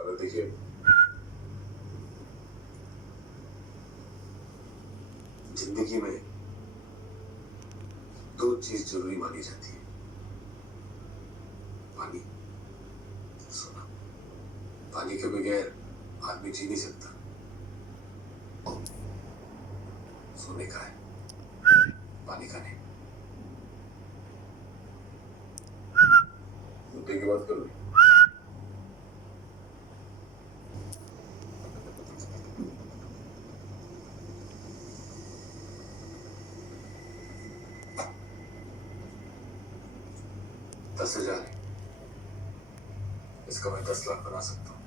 अरे देखिए, जिंदगी में दो चीज जरूरी मानी जाती है, पानी और सोना। पानी के बगैर आदमी जी नहीं सकता। सोने का है, पानी का नहीं। मुद्दे की बात करो। 10,000 इसका मैं 10 लाख बना सकता हूँ।